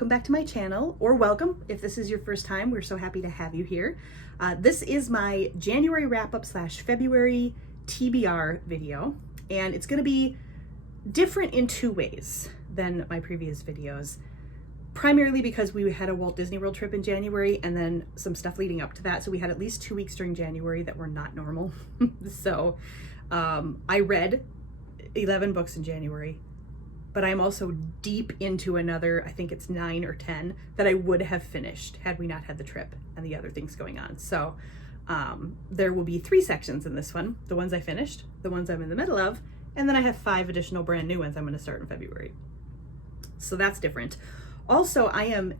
welcome back to my channel, or welcome if this is your first time. We're so happy to have you here. This is my January wrap-up / February TBR video, and it's going to be different in two ways than my previous videos. Primarily because we had a Walt Disney World trip in January and then some stuff leading up to that. So we had at least 2 weeks during January that were not normal. So I read 11 books in January, but I'm also deep into another, I think it's 9 or 10 that I would have finished had we not had the trip and the other things going on. So there will be 3 sections in this one: the ones I finished, the ones I'm in the middle of, and then I have 5 additional brand new ones I'm going to start in February. So that's different. Also, I am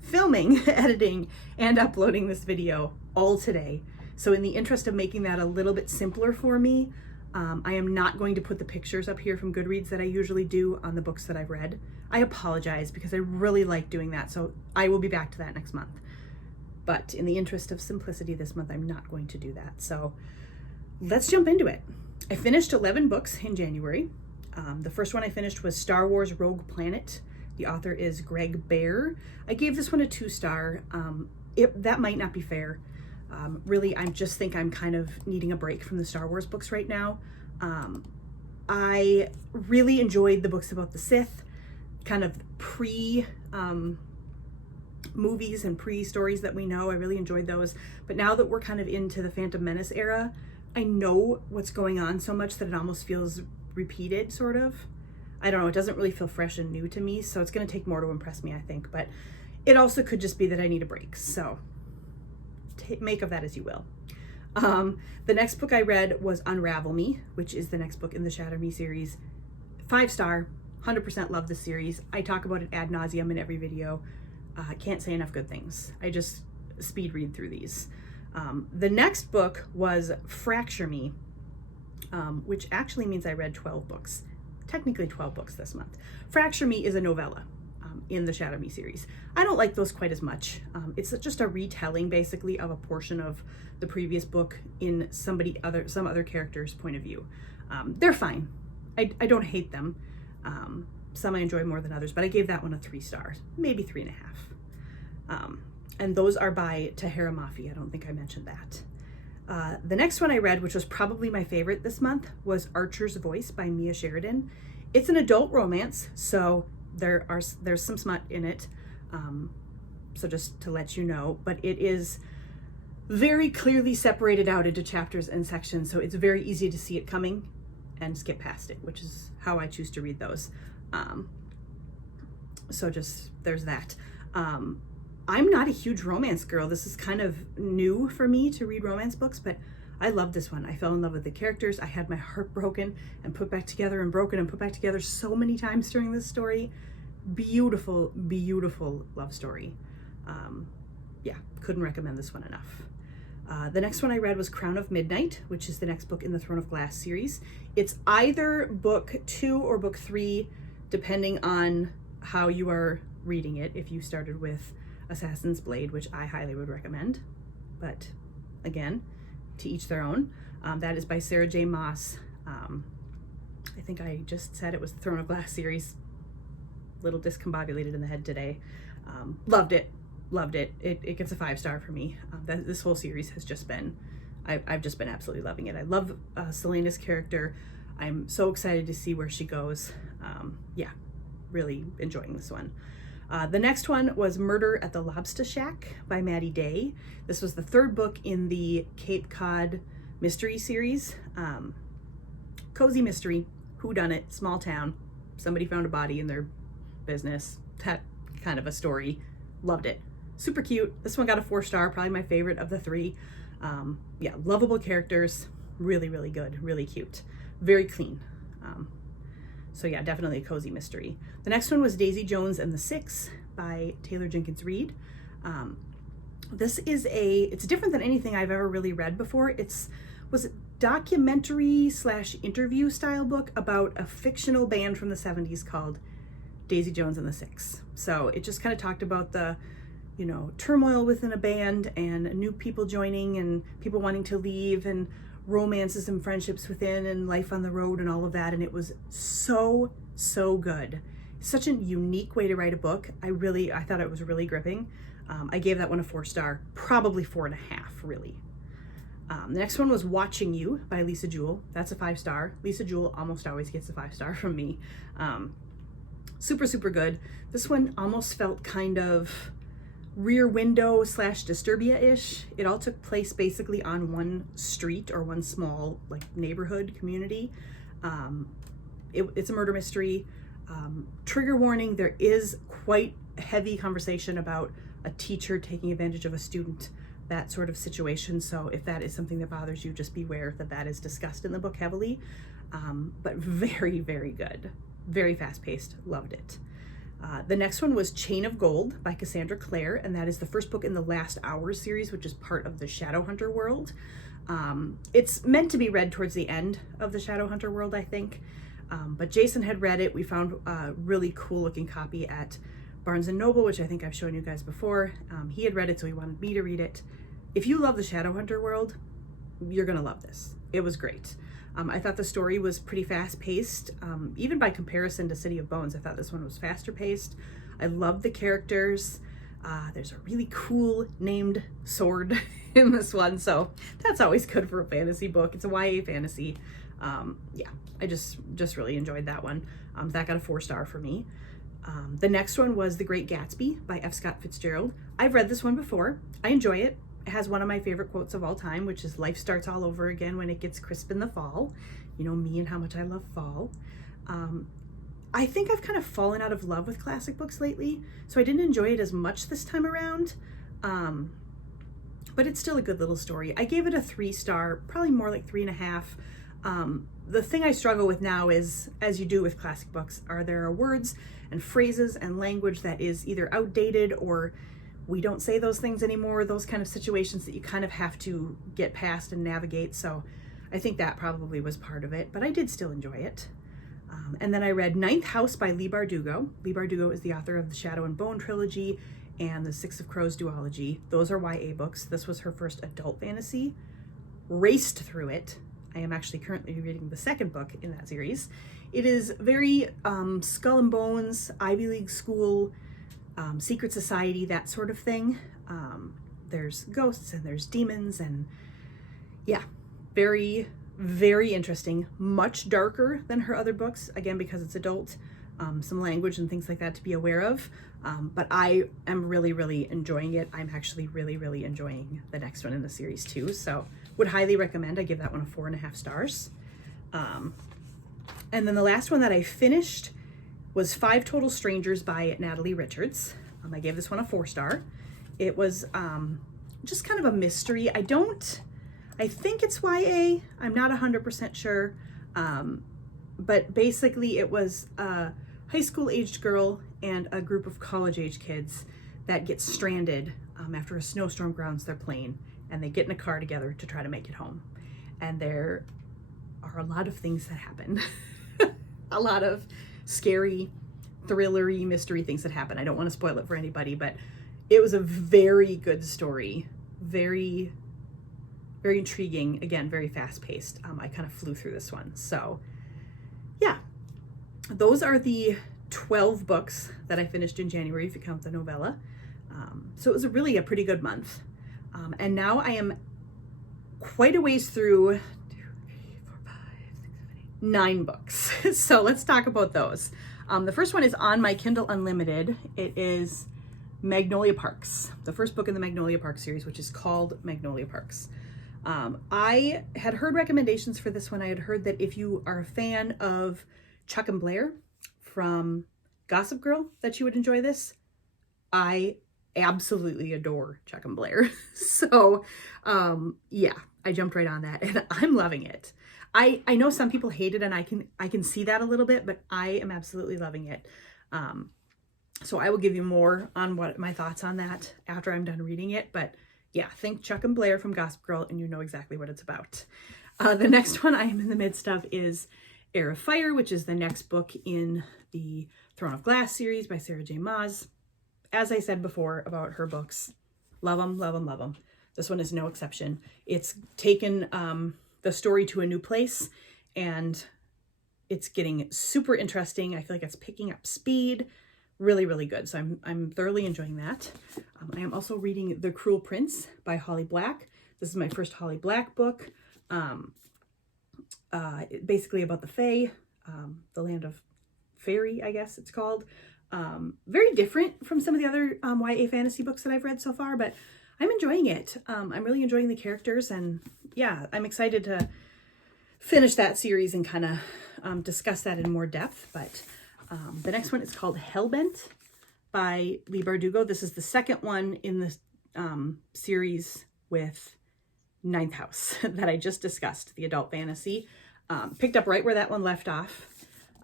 filming, editing, and uploading this video all today. So in the interest of making that a little bit simpler for me, I am not going to put the pictures up here from Goodreads that I usually do on the books that I've read. I apologize because I really like doing that, so I will be back to that next month. But in the interest of simplicity this month, I'm not going to do that. So let's jump into it. I finished 11 books in January. The first one I finished was Star Wars Rogue Planet. The author is Greg Bear. I gave this one a 2-star. That might not be fair. Really, I just think I'm kind of needing a break from the Star Wars books right now. I really enjoyed the books about the Sith, kind of movies and pre-stories that we know. I really enjoyed those. But now that we're kind of into the Phantom Menace era, I know what's going on so much that it almost feels repeated, sort of. I don't know, it doesn't really feel fresh and new to me, so it's going to take more to impress me, I think. But it also could just be that I need a break, so make of that as you will. The next book I read was Unravel Me, which is the next book in the Shatter Me series. 5-star, 100% love this series. I talk about it ad nauseum in every video. Can't say enough good things. I just speed read through these. The next book was Fracture Me, which actually means I read 12 books. Technically 12 books this month. Fracture Me is a novella in the Shadow Me series. I don't like those quite as much. It's just a retelling basically of a portion of the previous book in some other character's point of view. They're fine. I don't hate them. Some I enjoy more than others, but I gave that one a 3 stars, maybe 3.5. And those are by Tahara Mafi. I don't think I mentioned that. The next one I read, which was probably my favorite this month, was Archer's Voice by Mia Sheridan. It's an adult romance, so there's some smut in it, so just to let you know, but it is very clearly separated out into chapters and sections, so it's very easy to see it coming and skip past it, which is how I choose to read those. So just there's that. I'm not a huge romance girl. This is kind of new for me to read romance books, but I love this one. I fell in love with the characters. I had my heart broken and put back together and broken and put back together so many times during this story. Beautiful, beautiful love story. Yeah, couldn't recommend this one enough. The next one I read was Crown of Midnight, which is the next book in the Throne of Glass series. It's either book 2 or book 3, depending on how you are reading it. If you started with Assassin's Blade, which I highly would recommend, but again, to each their own. That is by Sarah J. Maas. I think I just said it was the Throne of Glass series. Little discombobulated in the head today. Loved it. It gets a 5-star for me. This whole series has just been, I've just been absolutely loving it. I love Selena's character. I'm so excited to see where she goes. Yeah, really enjoying this one. The next one was Murder at the Lobster Shack by Maddie Day. This was the 3rd book in the Cape Cod mystery series. Cozy mystery, whodunit, small town. Somebody found a body in their business. That kind of a story. Loved it. Super cute. This one got a 4-star, probably my favorite of the 3. Yeah, lovable characters. Really, really good. Really cute. Very clean. So yeah, definitely a cozy mystery. The next one was Daisy Jones and the Six by Taylor Jenkins Reid. It's different than anything I've ever really read before. Was a documentary / interview style book about a fictional band from the 70s called Daisy Jones and the Six. So it just kind of talked about the, turmoil within a band and new people joining and people wanting to leave and romances and friendships within and life on the road and all of that. And it was so good. Such a unique way to write a book. I thought it was really gripping. I gave that one a 4-star, probably 4.5, really. The next one was Watching You by Lisa Jewell. That's a 5-star. Lisa Jewell almost always gets a 5-star from me. Super, super good. This one almost felt kind of Rear Window / Disturbia-ish. It all took place basically on one street or one small like neighborhood community. It's a murder mystery. Trigger warning, there is quite heavy conversation about a teacher taking advantage of a student, that sort of situation. So if that is something that bothers you, just beware that that is discussed in the book heavily. But very, very good. Very fast-paced. Loved it. The next one was Chain of Gold by Cassandra Clare, and that is the first book in the Last Hour series, which is part of the Shadowhunter world. It's meant to be read towards the end of the Shadowhunter world, I think. But Jason had read it. We found a really cool looking copy at Barnes & Noble, which I think I've shown you guys before. He had read it, so he wanted me to read it. If you love the Shadowhunter world, you're gonna love this. It was great. I thought the story was pretty fast-paced. Even by comparison to City of Bones, I thought this one was faster-paced. I loved the characters. There's a really cool named sword in this one, so that's always good for a fantasy book. It's a YA fantasy. Yeah, I just really enjoyed that one. That got a 4-star for me. The next one was The Great Gatsby by F. Scott Fitzgerald. I've read this one before. I enjoy it. It has one of my favorite quotes of all time, which is "Life starts all over again when it gets crisp in the fall." You know me and how much I love fall. I think I've kind of fallen out of love with classic books lately, so I didn't enjoy it as much this time around. But it's still a good little story. I gave it a 3-star, probably more like 3.5. The thing I struggle with now is, as you do with classic books, there are words and phrases and language that is either outdated or we don't say those things anymore, those kind of situations that you kind of have to get past and navigate. So I think that probably was part of it, but I did still enjoy it. And then I read Ninth House by Leigh Bardugo. Leigh Bardugo is the author of the Shadow and Bone trilogy and the Six of Crows duology. Those are YA books. This was her first adult fantasy. Raced through it. I am actually currently reading the second book in that series. It is very Skull and Bones, Ivy League school, secret society, that sort of thing. There's ghosts and there's demons, and yeah, very, very interesting. Much darker than her other books, again, because it's adult. Some language and things like that to be aware of. But I am really, really enjoying it. I'm actually really, really enjoying the next one in the series too. So would highly recommend. I give that one a 4.5 stars. And then the last one that I finished was Five Total Strangers by Natalie Richards. I gave this one a 4-star. It was just kind of a mystery. I think it's YA. I'm not 100% sure. But basically it was a high school aged girl and a group of college age kids that get stranded after a snowstorm grounds their plane, and they get in a car together to try to make it home. And there are a lot of things that happen. A lot of scary, thrillery, mystery things that happen. I don't want to spoil it for anybody, but it was a very good story. Very, very intriguing. Again, very fast-paced. I kind of flew through this one. So yeah, those are the 12 books that I finished in January, if you count the novella. So it was really a pretty good month. And now I am quite a ways through 9 books. So let's talk about those. The first one is on my Kindle Unlimited. It is Magnolia Parks, the first book in the Magnolia Parks series, which is called Magnolia Parks. I had heard recommendations for this one. I had heard that if you are a fan of Chuck and Blair from Gossip Girl, that you would enjoy this. I absolutely adore Chuck and Blair. So yeah, I jumped right on that and I'm loving it. I know some people hate it, and I can see that a little bit, but I am absolutely loving it. So I will give you more on what my thoughts on that after I'm done reading it. But yeah, think Chuck and Blair from Gossip Girl and you know exactly what it's about. The next one I am in the midst of is Heir of Fire, which is the next book in the Throne of Glass series by Sarah J. Maas. As I said before about her books, love them, love them, love them. This one is no exception. It's taken the story to a new place, and It's getting super interesting. I feel like it's picking up speed. Really, really good. So I'm thoroughly enjoying that. I am also reading The Cruel Prince by Holly Black. This is my first Holly Black book. Basically about the Fae, the land of fairy, I guess it's called. Very different from some of the other YA fantasy books that I've read so far, but I'm enjoying it. I'm really enjoying the characters, and yeah, I'm excited to finish that series and kind of discuss that in more depth. But the next one is called Hellbent by Leigh Bardugo. This is the second one in the series with Ninth House that I just discussed, the adult fantasy. Picked up right where that one left off.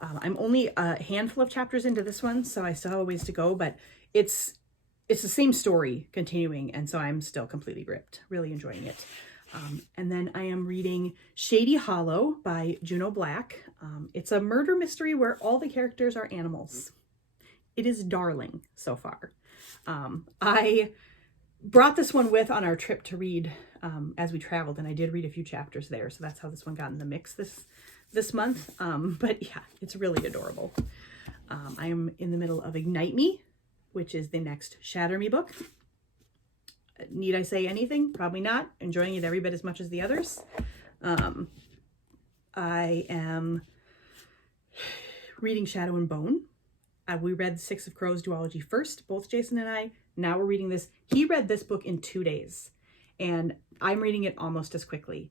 I'm only a handful of chapters into this one, so I still have a ways to go, but it's the same story continuing, and so I'm still completely gripped. Really enjoying it. And then I am reading Shady Hollow by Juno Black. It's a murder mystery where all the characters are animals. It is darling so far. I brought this one with on our trip to read as we traveled, and I did read a few chapters there, so that's how this one got in the mix this month. But yeah, it's really adorable. I am in the middle of Ignite Me, which is the next Shatter Me book. Need I say anything? Probably not. Enjoying it every bit as much as the others. I am reading Shadow and Bone. We read Six of Crows duology first, both Jason and I. Now we're reading this. He read this book in 2 days, and I'm reading it almost as quickly.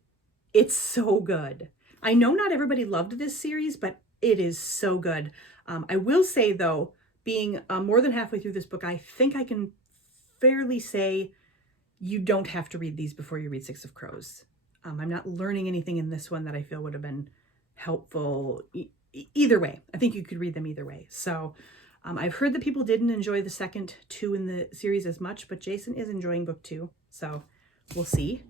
It's so good. I know not everybody loved this series, but it is so good. I will say, though, being more than halfway through this book, I think I can fairly say you don't have to read these before you read Six of Crows. I'm not learning anything in this one that I feel would have been helpful either way. I think you could read them either way. So I've heard that people didn't enjoy the second two in the series as much, but Jason is enjoying book 2, so we'll see.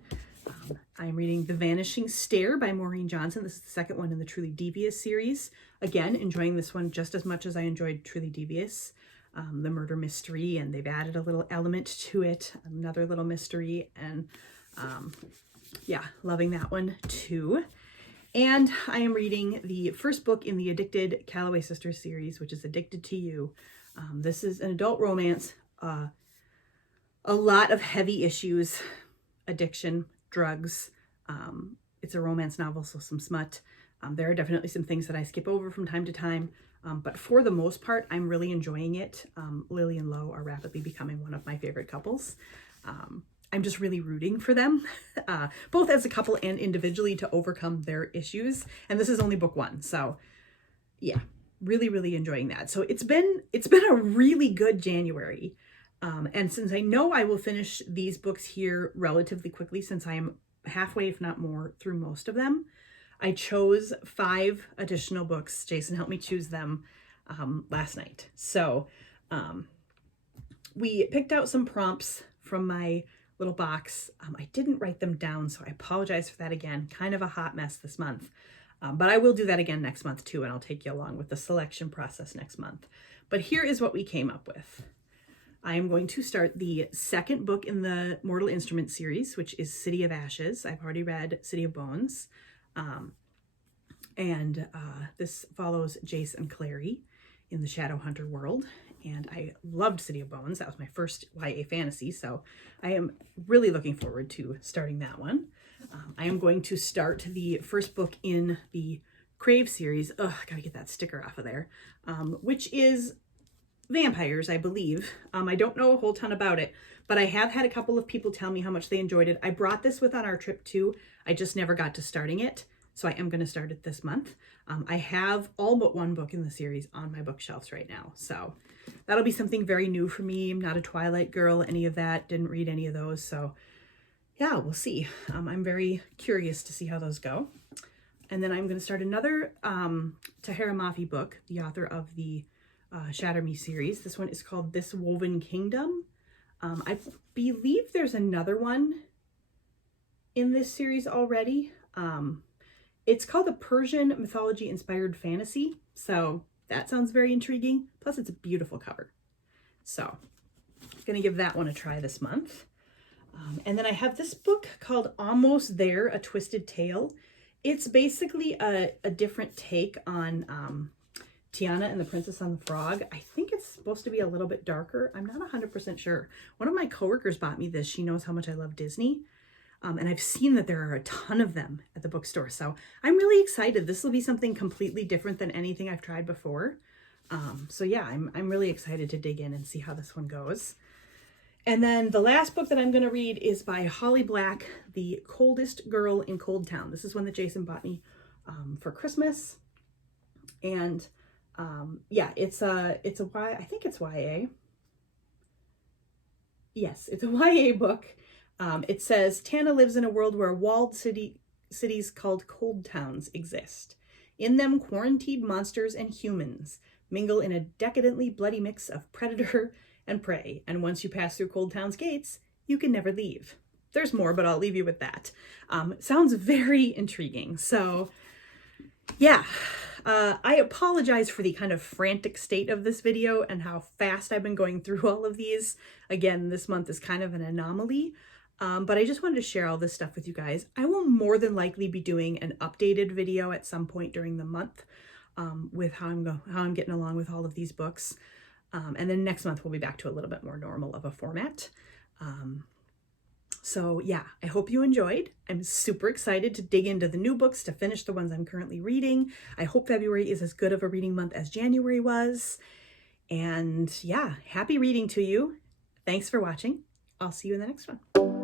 I'm reading The Vanishing Stair by Maureen Johnson. This is the second one in the Truly Devious series. Again, enjoying this one just as much as I enjoyed Truly Devious, the murder mystery, and they've added a little element to it, another little mystery, and yeah, loving that one too. And I am reading the first book in the Addicted Calloway Sisters series, which is Addicted to You. This is an adult romance, a lot of heavy issues, addiction, drugs. It's a romance novel, so some smut. There are definitely some things that I skip over from time to time, but for the most part, I'm really enjoying it. Lily and Lo are rapidly becoming one of my favorite couples. I'm just really rooting for them, both as a couple and individually, to overcome their issues. And this is only book 1, so yeah, really, really enjoying that. So it's been a really good January. And since I know I will finish these books here relatively quickly, since I am halfway, if not more, through most of them, I chose 5 additional books. Jason helped me choose them last night. So we picked out some prompts from my little box. I didn't write them down, so I apologize for that again. Kind of a hot mess this month. But I will do that again next month too, and I'll take you along with the selection process next month. But here is what we came up with. I am going to start the second book in the Mortal Instruments series, which is City of Ashes. I've already read City of Bones. This follows Jace and Clary in the Shadowhunter world. And I loved City of Bones. That was my first YA fantasy, so I am really looking forward to starting that one. I am going to start the first book in the Crave series. Ugh, I gotta get that sticker off of there. Which is vampires, I believe. I don't know a whole ton about it, but I have had a couple of people tell me how much they enjoyed it. I brought this with on our trip too. I just never got to starting it, so I am going to start it this month. I have all but one book in the series on my bookshelves right now, so that'll be something very new for me. I'm not a Twilight girl, any of that. Didn't read any of those, so yeah, we'll see. I'm very curious to see how those go. And then I'm going to start another Tahara Mafi book, the author of the Shatter Me series. This one is called This Woven Kingdom. I believe there's another one in this series already. It's called a Persian mythology inspired fantasy. So that sounds very intriguing. Plus it's a beautiful cover. So I'm going to give that one a try this month. And then I have this book called Almost There, A Twisted Tale. It's basically a different take on Tiana and the Princess and the Frog. I think it's supposed to be a little bit darker. I'm not 100% sure. One of my coworkers bought me this. She knows how much I love Disney. And I've seen that there are a ton of them at the bookstore. So I'm really excited. This will be something completely different than anything I've tried before. So yeah, I'm really excited to dig in and see how this one goes. And then the last book that I'm going to read is by Holly Black, The Coldest Girl in Cold Town. This is one that Jason bought me for Christmas. And yeah, I think it's YA. Yes, it's a YA book. It says, Tana lives in a world where walled cities called cold towns exist. In them, quarantined monsters and humans mingle in a decadently bloody mix of predator and prey. And once you pass through Cold Town's gates, you can never leave. There's more, but I'll leave you with that. Sounds very intriguing. So yeah, I apologize for the kind of frantic state of this video and how fast I've been going through all of these. Again, this month is kind of an anomaly, but I just wanted to share all this stuff with you guys. I will more than likely be doing an updated video at some point during the month with how I'm getting along with all of these books. And then next month we'll be back to a little bit more normal of a format. So yeah, I hope you enjoyed. I'm super excited to dig into the new books, to finish the ones I'm currently reading. I hope February is as good of a reading month as January was. And yeah, happy reading to you. Thanks for watching. I'll see you in the next one.